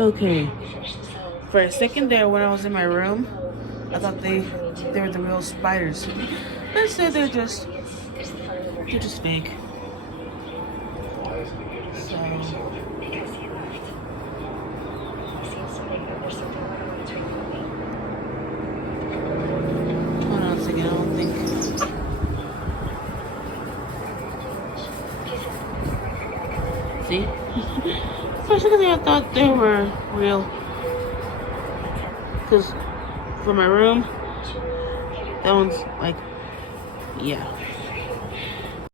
Okay. For a second there, when I was in my room, I thought they were the real spiders. But instead, they're just fake. So. Hold on a second, I don't think. See? For a second there, I thought they were real. Because for my room, that one's like, yeah.